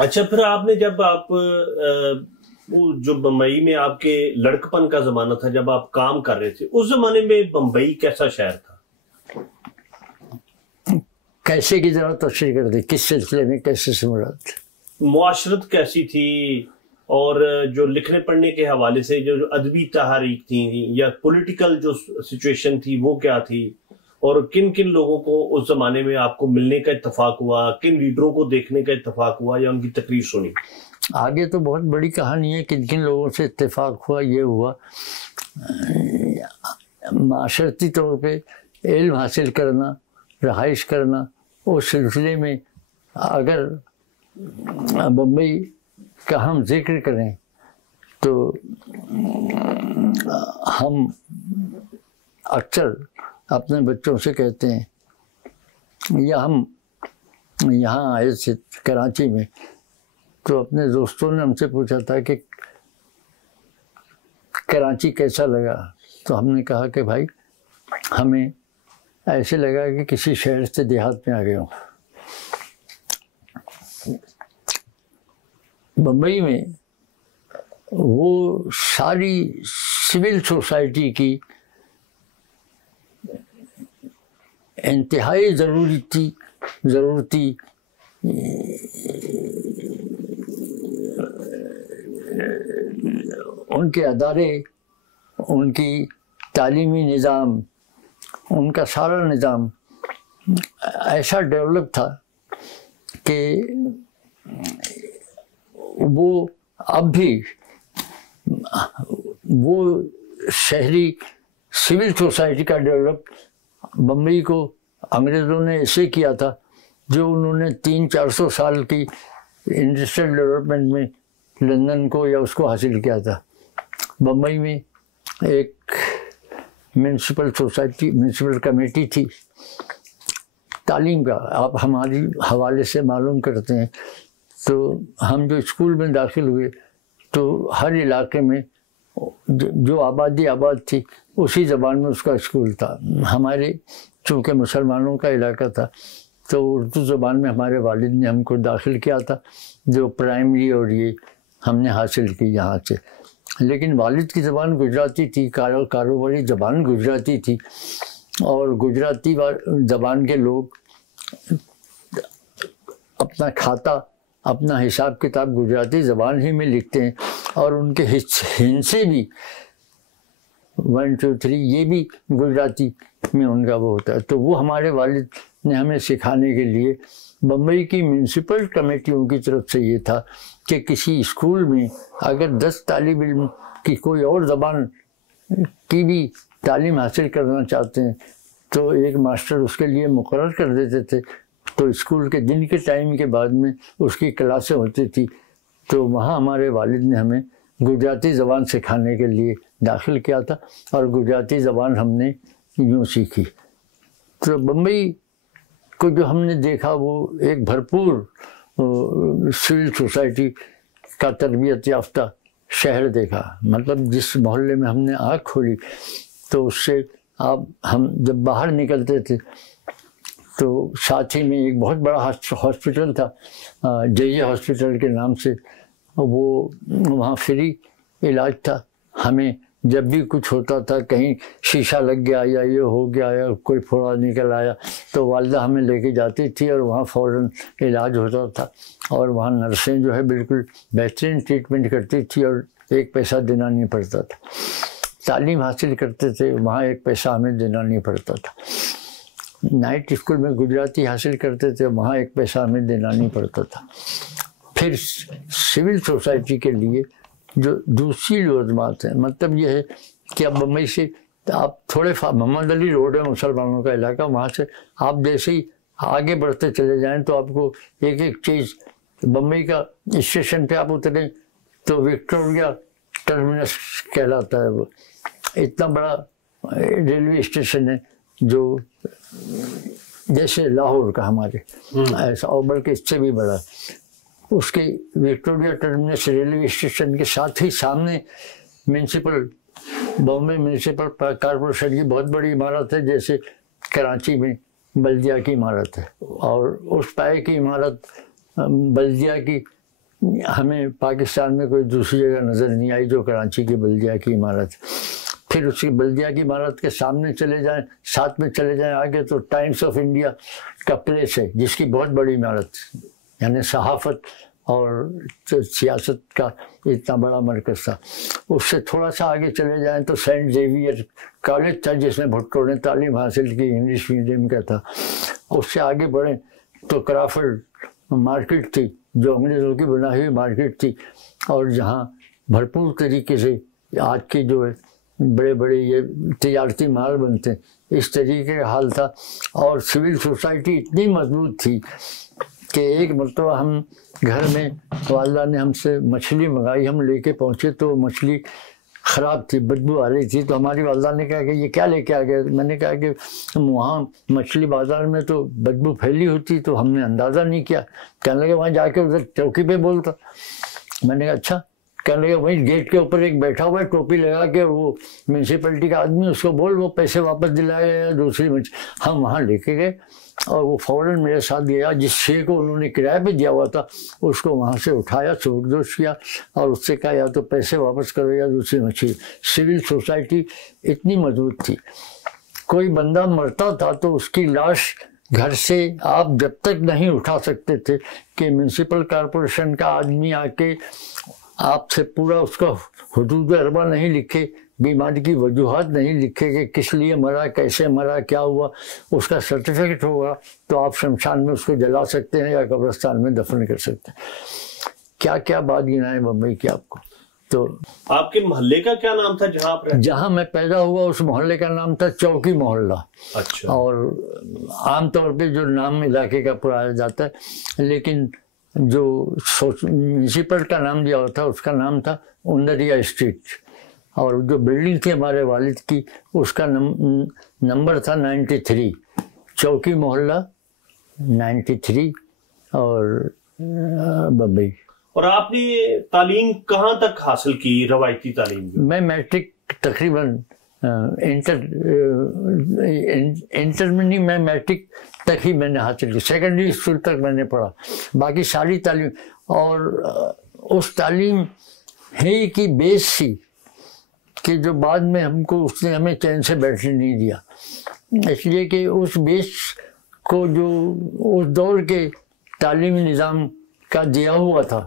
اچھا، پھر آپ نے جب آپ جو بمبئی میں آپ کے لڑکپن کا زمانہ تھا، جب آپ کام کر رہے تھے، اس زمانے میں بمبئی کیسا شہر تھا؟ کیسے کی ذرا تشریح کر دیں، کس سلسلے میں کیسے سے مراد؟ معاشرت کیسی تھی، اور جو لکھنے پڑھنے کے حوالے سے جو ادبی تحریک تھیں یا پولیٹیکل جو سچویشن تھی وہ کیا تھی، اور کن کن لوگوں کو اس زمانے میں آپ کو ملنے کا اتفاق ہوا، کن لیڈروں کو دیکھنے کا اتفاق ہوا یا ان کی تقریر سنی؟ آگے تو بہت بڑی کہانی ہے، کن کن لوگوں سے اتفاق ہوا. یہ ہوا معاشرتی طور پہ علم حاصل کرنا، رہائش کرنا، اس سلسلے میں اگر بمبئی کا ہم ذکر کریں تو ہم اکثر اپنے بچوں سے کہتے ہیں، یا ہم یہاں آئے تھے کراچی میں تو اپنے دوستوں نے ہم سے پوچھا تھا کہ کراچی کیسا لگا، تو ہم نے کہا کہ بھائی ہمیں ایسے لگا کہ کسی شہر سے دیہات میں آ گئے ہوں. بمبئی میں وہ ساری سول سوسائٹی کی انتہائی ضرورتی ان کے ادارے، ان کی تعلیمی نظام، ان کا سارا نظام ایسا ڈیولپ تھا کہ وہ اب بھی وہ شہری سول سوسائٹی کا ڈیولپ بمبئی کو انگریزوں نے ایسے کیا تھا جو انہوں نے 300-400 سال کی انڈسٹریل ڈیولپمنٹ میں لندن کو یا اس کو حاصل کیا تھا. بمبئی میں ایک میونسپل کمیٹی تھی تعلیم کا. آپ ہماری حوالے سے معلوم کرتے ہیں تو ہم جو اسکول میں داخل ہوئے تو ہر علاقے میں جو آباد تھی اسی زبان میں اس کا اسکول تھا. ہمارے چونکہ مسلمانوں کا علاقہ تھا تو اردو زبان میں ہمارے والد نے ہم کو داخل کیا تھا، جو پرائمری اور یہ ہم نے حاصل کی یہاں سے. لیکن والد کی زبان گجراتی تھی، کاروباری زبان گجراتی تھی، اور گجراتی زبان کے لوگ اپنا کھاتا، اپنا حساب کتاب گجراتی زبان ہی میں لکھتے ہیں، اور ان کے ہندسے بھی 1 2 3 یہ بھی گجراتی میں ان کا وہ ہوتا ہے. تو وہ ہمارے والد نے ہمیں سکھانے کے لیے بمبئی کی میونسپل کمیٹیوں کی طرف سے یہ تھا کہ کسی اسکول میں اگر 10 طالب علم کی کوئی اور زبان کی بھی تعلیم حاصل کرنا چاہتے ہیں تو ایک ماسٹر اس کے لیے مقرر کر دیتے تھے. تو اسکول کے دن کے ٹائم کے بعد میں اس کی کلاسیں ہوتی تھی، تو وہاں ہمارے والد نے ہمیں گجراتی زبان سکھانے کے لیے داخل کیا تھا، اور گجراتی زبان ہم نے یوں سیکھی. تو بمبئی کو جو ہم نے دیکھا وہ ایک بھرپور سول سوسائٹی کا تربیت یافتہ شہر دیکھا. مطلب جس محلے میں ہم نے آنکھ کھولی تو اس سے ہم جب باہر نکلتے تھے تو ساتھ ہی میں ایک بہت بڑا ہاسپٹل تھا جے ہاسپٹل کے نام سے، وہ وہاں فری علاج تھا. ہمیں جب بھی کچھ ہوتا تھا، کہیں شیشہ لگ گیا یا یہ ہو گیا یا کوئی پھوڑا نکل آیا، تو والدہ ہمیں لے کے جاتی تھی اور وہاں فوراً علاج ہوتا تھا، اور وہاں نرسیں جو ہے بالکل بہترین ٹریٹمنٹ کرتی تھی اور 1 پیسہ دینا نہیں پڑتا تھا. تعلیم حاصل کرتے تھے وہاں 1 پیسہ ہمیں دینا نہیں پڑتا تھا. نائٹ اسکول میں گجراتی حاصل کرتے تھے وہاں 1 پیسہ ہمیں دینا نہیں پڑتا تھا. پھر سول سوسائٹی کے لیے جو دوسری لازمات ہیں، مطلب یہ ہے کہ اب بمبئی سے آپ تھوڑے محمد علی روڈ ہے مسلمانوں کا علاقہ، وہاں سے آپ جیسے ہی آگے بڑھتے چلے جائیں تو آپ کو ایک ایک چیز، بمبئی کا اسٹیشن پہ آپ اتریں تو وکٹوریہ ٹرمینس کہلاتا ہے. وہ اتنا بڑا ریلوے اسٹیشن ہے جو جیسے لاہور کا ہمارے ایسا، اور بلکہ اس سے بھی بڑا. اس کے وکٹوریہ ٹرمینس ریلوے اسٹیشن کے ساتھ ہی سامنے بامبے میونسپل کارپوریشن کی بہت بڑی عمارت ہے، جیسے کراچی میں بلدیہ کی عمارت ہے. اور اس پائے کی عمارت بلدیہ کی ہمیں پاکستان میں کوئی دوسری جگہ نظر نہیں آئی جو کراچی کی بلدیہ کی عمارت. پھر اس کی بلدیہ کی عمارت کے سامنے چلے جائیں، ساتھ میں چلے جائیں آگے تو ٹائمز آف انڈیا کا پلیس ہے جس کی بہت بڑی عمارت، یعنی صحافت اور سیاست کا اتنا بڑا مرکز تھا. اس سے تھوڑا سا آگے چلے جائیں تو سینٹ زیویئر کالج تھا جس میں بھٹو نے تعلیم حاصل کی، انگلش میڈیم کا تھا. اس سے آگے بڑھیں تو کرافرڈ مارکیٹ تھی جو انگریزوں کی بنائی ہوئی مارکیٹ تھی، اور جہاں بھرپور طریقے سے آج کے جو ہے بڑے بڑے یہ تجارتی مال بنتے ہیں اس طریقے کا حال تھا. اور سول سوسائٹی اتنی مضبوط تھی کہ ایک مرتبہ ہم گھر میں والدہ نے ہم سے مچھلی منگائی، ہم لے کے پہنچے تو مچھلی خراب تھی، بدبو آ رہی تھی. تو ہماری والدہ نے کہا کہ یہ کیا لے کے آ گئے؟ میں نے کہا کہ وہاں مچھلی بازار میں تو بدبو پھیلی ہوتی تو ہم نے اندازہ نہیں کیا. کہنے لگے وہاں جا کے ادھر چوکی پہ بولتا. میں نے کہا اچھا. کہنے لگے وہیں گیٹ کے اوپر ایک بیٹھا ہوا ہے ٹوپی لگا کے، وہ میونسپلٹی کا آدمی، اس کو بول وہ پیسے واپس دلائے یا دوسری ہم وہاں لے کے گئے اور وہ فوراً میرے ساتھ گیا. جس شے کو انہوں نے کرایہ پہ دیا ہوا تھا اس کو وہاں سے اٹھایا، سبکدوش کیا اور اس سے کہا یا تو پیسے واپس کرو یا دوسری مچھلی. سول سوسائٹی اتنی مضبوط تھی. کوئی بندہ مرتا تھا تو اس کی لاش گھر سے آپ جب تک نہیں اٹھا سکتے تھے کہ میونسپل کارپوریشن کا آدمی آ کے آپ سے پورا اس کا حدود اربہ نہیں لکھے، بیماری کی وجوہات نہیں لکھے کہ کس لیے مرا، کیسے مرا، کیا ہوا، اس کا سرٹیفکیٹ ہوگا تو آپ شمشان میں اس کو جلا سکتے ہیں یا قبرستان میں دفن کر سکتے ہیں. کیا کیا بات گنائے بمبئی کی آپ کو. تو آپ کے محلے کا کیا نام تھا جہاں آپ رہتے؟ جہاں میں پیدا ہوا اس محلے کا نام تھا چوکی محلہ. اچھا. اور عام طور پہ جو نام علاقے کا پرایا جاتا ہے، لیکن جو میونسپل کا نام دیا ہوتا اس کا نام تھا اندریا اسٹریٹ. اور جو بلڈنگ تھی ہمارے والد کی اس کا نمبر تھا 93، چوکی محلہ 93 اور بمبئی. اور آپ نے تعلیم کہاں تک حاصل کی، روایتی تعلیم؟ میں میٹرک تقریباً انٹر میں نہیں، میں میٹرک تک ہی میں نے حاصل کی، سیکنڈری اسکول تک میں نے پڑھا. باقی ساری تعلیم، اور اس تعلیم ہی کی بیس تھی کہ جو بعد میں ہم کو اس نے ہمیں چین سے بیٹھنے نہیں دیا، اس لیے کہ اس بیس کو جو اس دور کے تعلیمی نظام کا دیا ہوا تھا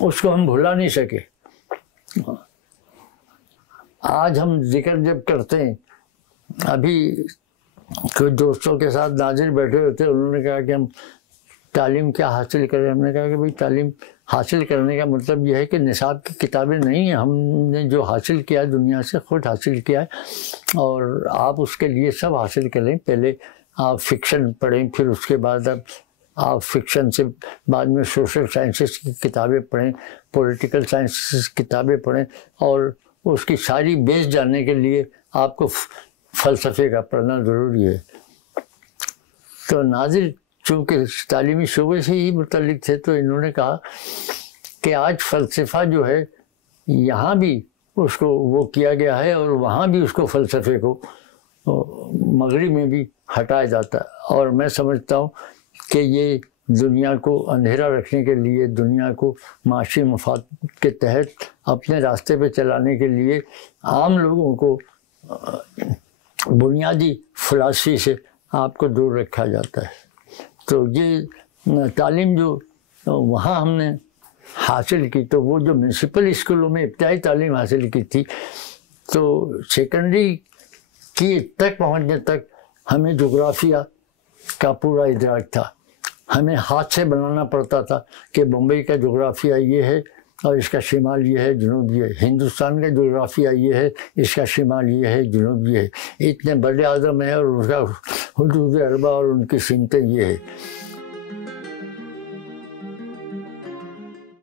اس کو ہم بھلا نہیں سکے. آج ہم ذکر جب کرتے ہیں، ابھی کچھ دوستوں کے ساتھ ناظر بیٹھے ہوتے انہوں نے کہا کہ ہم تعلیم کیا حاصل کریں. ہم نے کہا کہ بھائی تعلیم حاصل کرنے کا مطلب یہ ہے کہ نصاب کی کتابیں نہیں ہیں، ہم نے جو حاصل کیا ہے دنیا سے خود حاصل کیا ہے، اور آپ اس کے لیے سب حاصل کریں. پہلے آپ فکشن پڑھیں، پھر اس کے بعد آپ فکشن سے بعد میں سوشل سائنسز کی کتابیں پڑھیں، پولیٹیکل سائنسز کی کتابیں پڑھیں، اور اس کی ساری بیس جاننے کے لیے آپ کو فلسفے کا پڑھنا ضروری ہے. تو ناظر چونکہ تعلیمی شعبے سے ہی متعلق تھے تو انہوں نے کہا کہ آج فلسفہ جو ہے یہاں بھی اس کو وہ کیا گیا ہے اور وہاں بھی اس کو فلسفے کو مغرب میں بھی ہٹایا جاتا ہے. اور میں سمجھتا ہوں کہ یہ دنیا کو اندھیرا رکھنے کے لیے، دنیا کو معاشی مفاد کے تحت اپنے راستے پہ چلانے کے لیے عام لوگوں کو بنیادی فلسفی سے آپ کو دور رکھا جاتا ہے. تو یہ تعلیم جو وہاں ہم نے حاصل کی تو وہ جو میونسپل اسکولوں میں ابتدائی تعلیم حاصل کی تھی، تو سیکنڈری کی تک پہنچنے تک ہمیں جغرافیہ کا پورا ادراک تھا. ہمیں ہاتھ سے بنانا پڑتا تھا کہ بمبئی کا جغرافیہ یہ ہے اور اس کا شمال یہ ہے، جنوب یہ ہے. ہندوستان کا جغرافیہ یہ ہے، اس کا شمال یہ ہے، جنوب یہ ہے. اتنے بڑے اعظم ہیں اور اس کا حدود اربہ اور ان کی سمتیں یہ ہے.